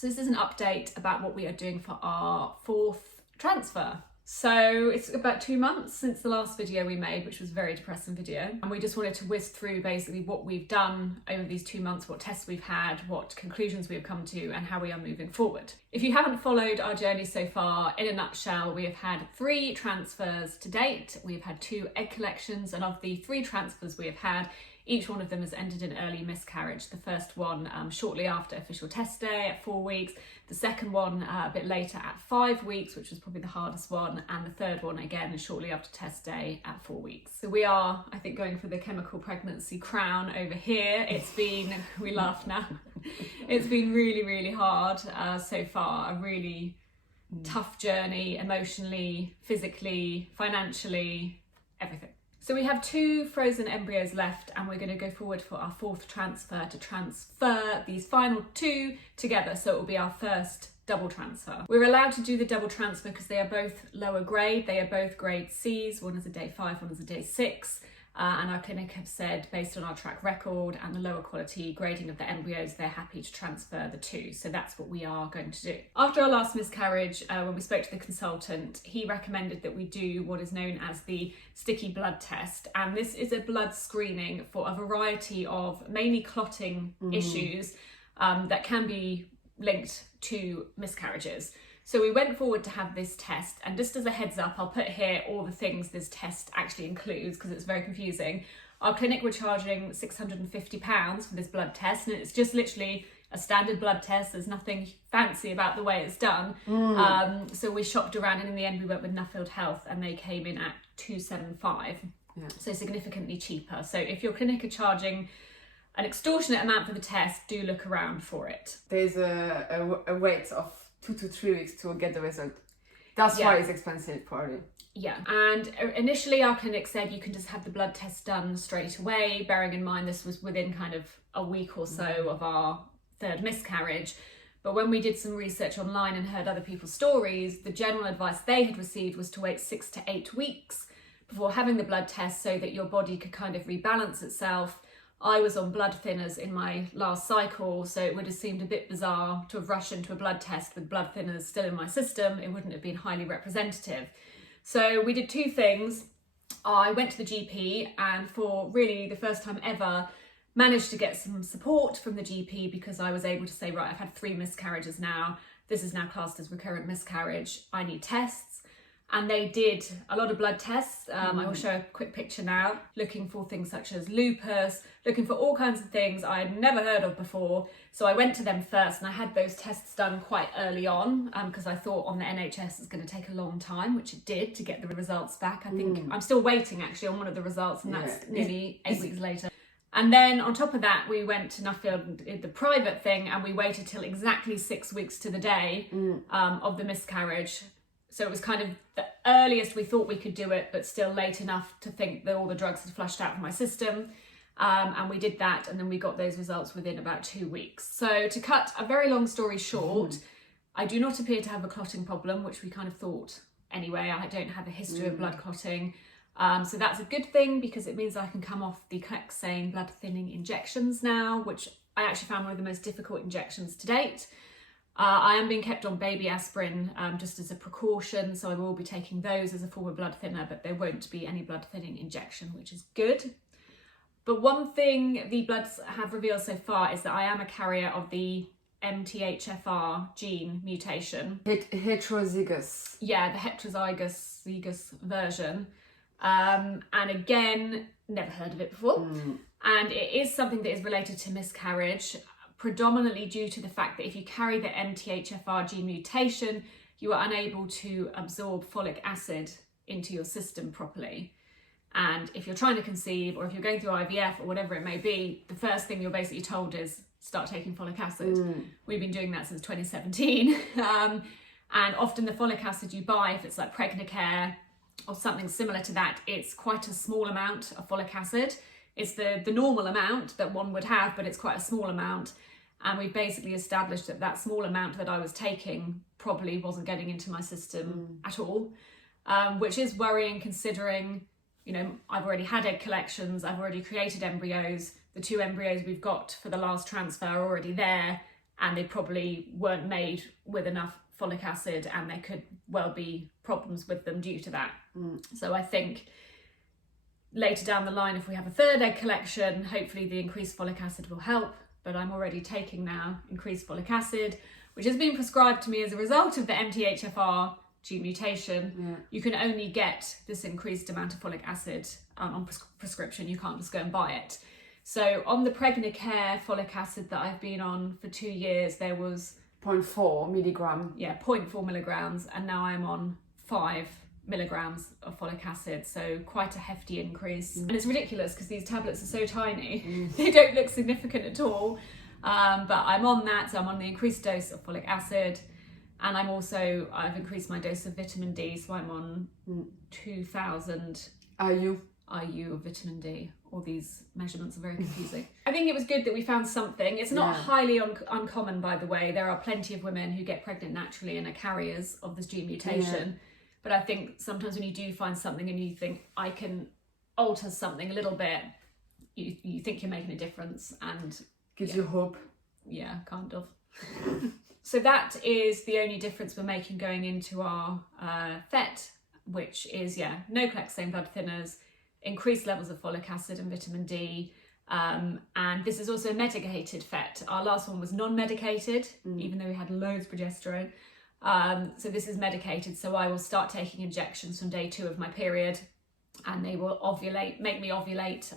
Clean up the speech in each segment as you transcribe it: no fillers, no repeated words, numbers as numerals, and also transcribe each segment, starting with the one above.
So this is an update about what we are doing for our 4th transfer. So it's about 2 months since the last video we made, which was a very depressing video. And we just wanted to whiz through basically what we've done over these 2 months, what tests we've had, what conclusions we've come to, and how we are moving forward. If you haven't followed our journey so far, in a nutshell, we have had 3 transfers to date. We've had 2 egg collections, and of the 3 transfers we have had, each one of them has ended in early miscarriage. The first one shortly after official test day at 4 weeks, the second one a bit later at 5 weeks, which was probably the hardest one, and the third one again shortly after test day at 4 weeks. So we are, I think, going for the chemical pregnancy crown over here. It's been, we laugh now, it's been really, really hard so far, a really tough journey emotionally, physically, financially, everything. So we have 2 frozen embryos left, and we're going to go forward for our 4th transfer to transfer these final 2 together. So it will be our first double transfer. We're allowed to do the double transfer because they are both lower grade. They are both grade Cs. One is a day 5, one is a day 6. And our clinic have said, based on our track record and the lower quality grading of the embryos, they're happy to transfer the 2. So that's what we are going to do. After our last miscarriage, when we spoke to the consultant, he recommended that we do what is known as the sticky blood test. And this is a blood screening for a variety of mainly clotting issues that can be linked to miscarriages. So we went forward to have this test, and just as a heads up, I'll put here all the things this test actually includes because it's very confusing. Our clinic were charging £650 for this blood test, and it's just literally a standard blood test. There's nothing fancy about the way it's done. So we shopped around, and in the end we went with Nuffield Health, and they came in at £275. Yeah. So significantly cheaper. So if your clinic are charging an extortionate amount for the test, do look around for it. There's a wait of 2 to 3 weeks to get the result. That's why it's expensive, probably. Yeah, and initially our clinic said you can just have the blood test done straight away, bearing in mind this was within kind of a week or so of our 3rd miscarriage. But when we did some research online and heard other people's stories, the general advice they had received was to wait 6 to 8 weeks before having the blood test so that your body could kind of rebalance itself. I was on blood thinners in my last cycle, so it would have seemed a bit bizarre to have rushed into a blood test with blood thinners still in my system. It wouldn't have been highly representative. So we did 2 things. I went to the GP, and for really the first time ever, managed to get some support from the GP because I was able to say, right, I've had 3 miscarriages now. This is now classed as recurrent miscarriage. I need tests. And they did a lot of blood tests. I will show a quick picture now, looking for things such as lupus, looking for all kinds of things I had never heard of before. So I went to them first, and I had those tests done quite early on because I thought on the NHS it's going to take a long time, which it did, to get the results back. I think I'm still waiting actually on one of the results, and that's nearly 8 weeks later. And then on top of that, we went to Nuffield, did the private thing, and we waited till exactly 6 weeks to the day of the miscarriage. So it was kind of the earliest we thought we could do it, but still late enough to think that all the drugs had flushed out of my system. And we did that, and then we got those results within about 2 weeks. So to cut a very long story short, I do not appear to have a clotting problem, which we kind of thought anyway. I don't have a history of blood clotting. So that's a good thing because it means I can come off the Clexane blood thinning injections now, which I actually found one of the most difficult injections to date. I am being kept on baby aspirin just as a precaution, so I will be taking those as a form of blood thinner, but there won't be any blood thinning injection, which is good. But one thing the bloods have revealed so far is that I am a carrier of the MTHFR gene mutation. Heterozygous. Yeah, the heterozygous version. And again, never heard of it before. And it is something that is related to miscarriage, predominantly due to the fact that if you carry the MTHFR gene mutation, you are unable to absorb folic acid into your system properly. And if you're trying to conceive, or if you're going through IVF or whatever it may be, the first thing you're basically told is start taking folic acid. We've been doing that since 2017. And often the folic acid you buy, if it's like Pregnacare or something similar to that, it's quite a small amount of folic acid. It's the normal amount that one would have, but it's quite a small amount. And we've basically established that that small amount that I was taking probably wasn't getting into my system at all, which is worrying considering, you know, I've already had egg collections, I've already created embryos. The 2 embryos we've got for the last transfer are already there, and they probably weren't made with enough folic acid, and there could well be problems with them due to that. So I think later down the line, if we have a third egg collection, hopefully the increased folic acid will help. But I'm already taking now increased folic acid, which has been prescribed to me as a result of the MTHFR gene mutation. You can only get this increased amount of folic acid on prescription. You can't just go and buy it. So on the Pregnacare folic acid that I've been on for 2 years, there was 0.4 milligram. 0.4 milligrams, and now I'm on 5 milligrams of folic acid, so quite a hefty increase. And it's ridiculous because these tablets are so tiny. They don't look significant at all, but I'm on that, so I'm on the increased dose of folic acid, and I've increased my dose of vitamin D, so I'm on 2,000 IU of vitamin D. All these measurements are very confusing. I think it was good that we found something. It's not highly uncommon, by the way. There are plenty of women who get pregnant naturally and are carriers of this gene mutation. But I think sometimes when you do find something and you think, I can alter something a little bit, you think you're making a difference, and gives you hope. Yeah, kind of. So that is the only difference we're making going into our FET, which is, no clexane blood thinners, increased levels of folic acid and vitamin D. And this is also a medicated FET. Our last one was non-medicated, even though we had loads of progesterone. So this is medicated, so I will start taking injections from day 2 of my period, and they will make me ovulate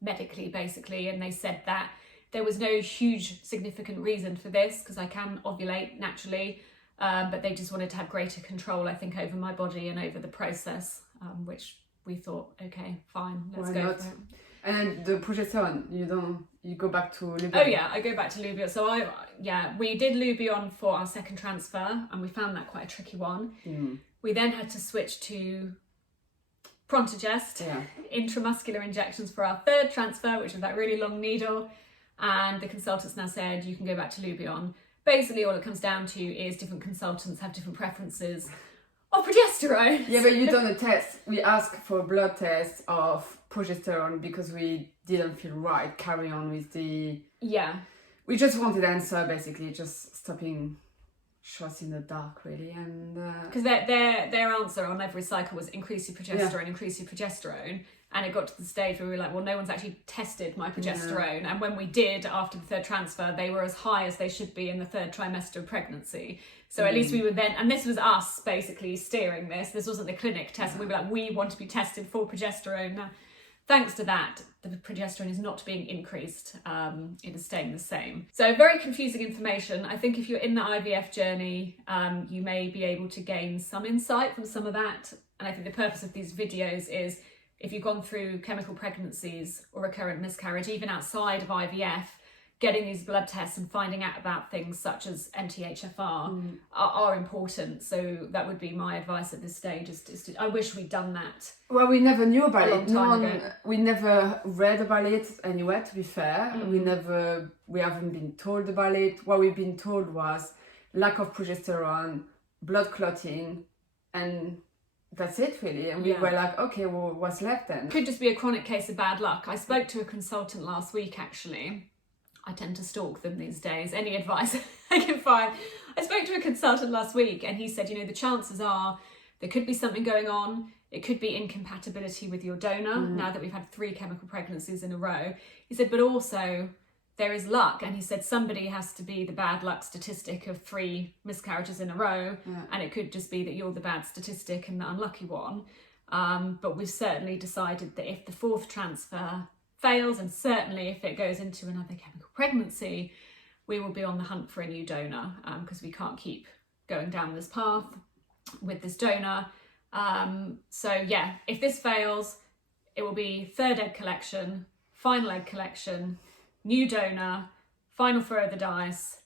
medically, basically. And they said that there was no huge significant reason for this because I can ovulate naturally, but they just wanted to have greater control, I think, over my body and over the process, which we thought, okay, fine, let's go for it. And then the progesterone, you go back to Lubion? Oh yeah, I go back to Lubion. So we did Lubion for our second transfer, and we found that quite a tricky one. We then had to switch to Prontigest, intramuscular injections for our third transfer, which was that really long needle. And the consultants now said, you can go back to Lubion. Basically, all it comes down to is different consultants have different preferences of progesterone. Yeah, but you done a test. We asked for a blood test of progesterone because we didn't feel right carry on with the... We just wanted answer, basically, just stopping shots in the dark, really. And because their answer on every cycle was increase your progesterone, increase your progesterone. And it got to the stage where we were like, well, no one's actually tested my progesterone. And when we did, after the third transfer, they were as high as they should be in the third trimester of pregnancy. So at least we were then, and this was us basically steering this. This wasn't the clinic test. We were like, we want to be tested for progesterone. Now, thanks to that, the progesterone is not being increased. It is staying the same. So very confusing information. I think if you're in the IVF journey, you may be able to gain some insight from some of that. And I think the purpose of these videos is, if you've gone through chemical pregnancies or recurrent miscarriage, even outside of IVF, getting these blood tests and finding out about things such as MTHFR are important. So that would be my advice at this stage. I wish we'd done that. Well, we never knew about a long time ago. We never read about it anywhere, to be fair. We haven't been told about it. What we've been told was lack of progesterone, blood clotting, and that's it, really. And we were like, okay, well, what's left then? Could just be a chronic case of bad luck. I spoke to a consultant last week, actually. I tend to stalk them these days. Any advice I can find. I spoke to a consultant last week, and he said, the chances are there could be something going on. It could be incompatibility with your donor, now that we've had 3 chemical pregnancies in a row. He said, but also there is luck. And he said somebody has to be the bad luck statistic of 3 miscarriages in a row. And it could just be that you're the bad statistic and the unlucky one. But we've certainly decided that if the 4th transfer fails, and certainly if it goes into another chemical pregnancy, we will be on the hunt for a new donor, because we can't keep going down this path with this donor. If this fails, it will be 3rd egg collection, final egg collection, new donor, final throw of the dice,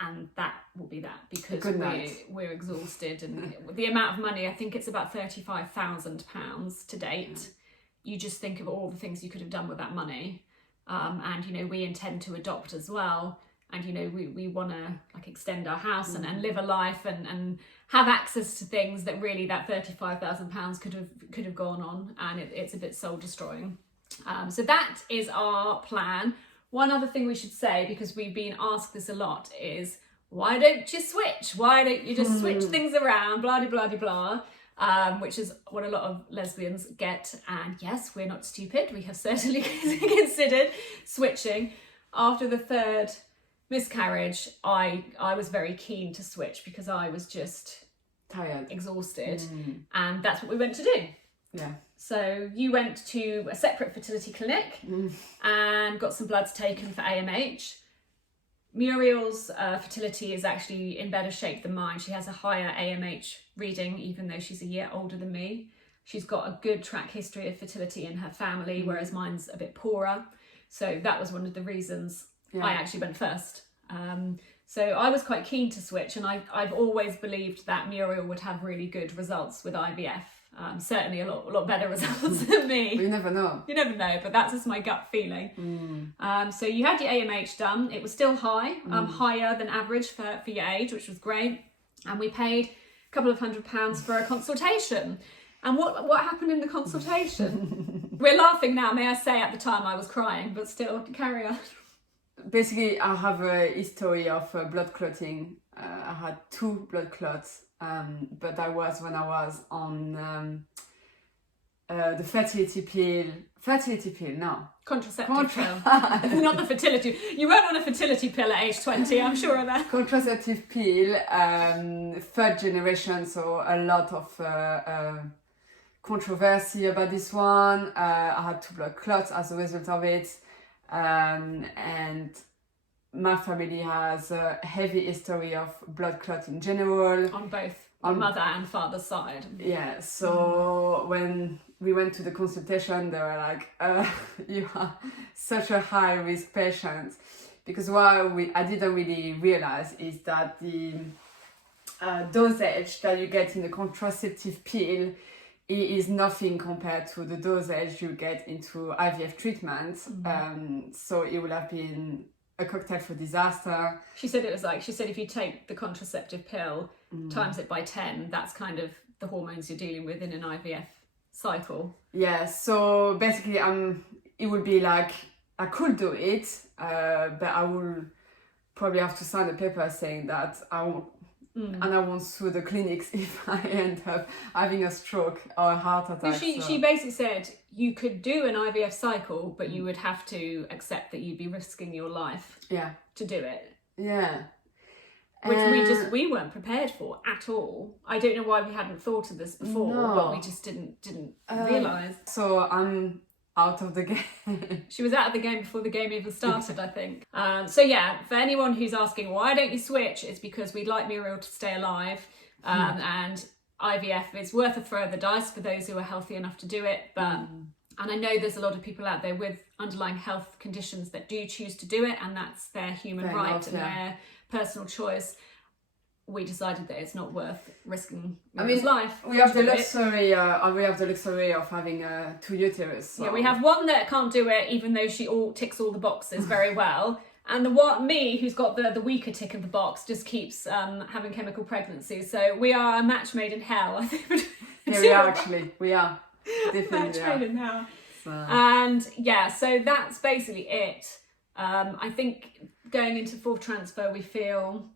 and that will be that, because we're exhausted. And the amount of money, I think it's about £35,000 to date. You just think of all the things you could have done with that money. And we intend to adopt as well. And we want to extend our house and live a life and have access to things that really that £35,000 could have gone on, and it's a bit soul destroying. So that is our plan. One other thing we should say, because we've been asked this a lot, is why don't you switch? Why don't you just switch things around? Blah, blah, blah, blah. Which is what a lot of lesbians get. And yes, we're not stupid. We have certainly considered switching. After the third miscarriage, I was very keen to switch because I was just tired, exhausted. And that's what we went to do. Yeah. So you went to a separate fertility clinic and got some bloods taken for AMH. Muriel's fertility is actually in better shape than mine. She has a higher AMH reading, even though she's a year older than me. She's got a good track history of fertility in her family, whereas mine's a bit poorer. So that was one of the reasons I actually went first. So I was quite keen to switch, and I've always believed that Muriel would have really good results with IVF. Certainly a lot better results than me. You never know. You never know, but that's just my gut feeling. So you had your AMH done. It was still high, higher than average for your age, which was great. And we paid a couple of £100 for a consultation. And what happened in the consultation? We're laughing now, may I say, at the time I was crying, but still, carry on. Basically, I have a history of blood clotting. I had 2 blood clots. But that was when I was on the fertility pill, no. Contraceptive pill. Not the fertility. You weren't on a fertility pill at age 20, I'm sure of that. Contraceptive pill, 3rd generation, so a lot of controversy about this one. I had 2 blood clots as a result of it. And my family has a heavy history of blood clot in general. On both mother and father's side. Yeah, so when we went to the consultation, they were like, you are such a high risk patient. Because what I didn't really realize is that the dosage that you get in the contraceptive pill is nothing compared to the dosage you get into IVF treatment. So it would have been a cocktail for disaster. She said if you take the contraceptive pill, times it by 10, that's kind of the hormones you're dealing with in an IVF cycle. Yeah, so basically it would be like, I could do it, but I will probably have to sign a paper saying that I won't, and I won't sue the clinics if I end up having a stroke or a heart attack. She basically said you could do an IVF cycle, but you would have to accept that you'd be risking your life to do it. Yeah. Which we weren't prepared for at all. I don't know why we hadn't thought of this before, but we just didn't realise. So I'm out of the game. She was out of the game before the game even started, I think. So yeah, for anyone who's asking why don't you switch, it's because we'd like Muriel to stay alive, and IVF is worth a throw of the dice for those who are healthy enough to do it. But and I know there's a lot of people out there with underlying health conditions that do choose to do it, and that's their human right and their personal choice. We decided that it's not worth risking Muriel's life. We have the luxury. We have the luxury of having 2 uterus. So. Yeah, we have one that can't do it, even though she ticks all the boxes very well, and me, who's got the weaker tick of the box, just keeps having chemical pregnancies. So we are a match made in hell, I think. Yeah, we are actually. We are definitely match made in hell. So. And yeah, so that's basically it. I think going into 4th transfer, we feel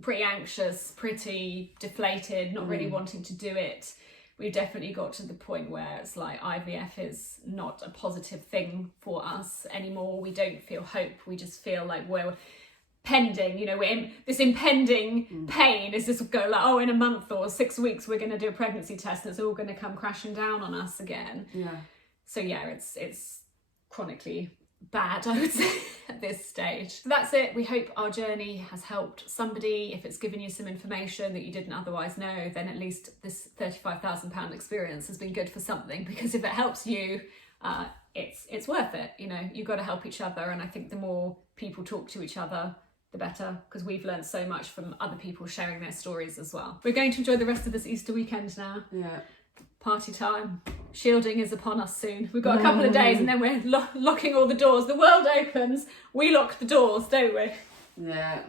pretty anxious, pretty deflated, not really wanting to do it. We definitely got to the point where it's like IVF is not a positive thing for us anymore. We don't feel hope. We just feel like we're pending, we're in this impending pain. Is this go like, in a month or 6 weeks we're going to do a pregnancy test and it's all going to come crashing down on us again. Yeah. So yeah, it's chronically bad, I would say, at this stage. So that's it. We hope our journey has helped somebody. If it's given you some information that you didn't otherwise know, then at least this £35,000 experience has been good for something, because if it helps you, it's worth it. You've got to help each other, and I think the more people talk to each other, the better, because we've learned so much from other people sharing their stories as well. We're going to enjoy the rest of this Easter weekend now. Yeah. Party time. Shielding is upon us soon. We've got a couple of days and then we're locking all the doors. The world opens, we lock the doors, don't we? Yeah.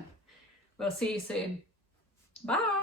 We'll see you soon. Bye.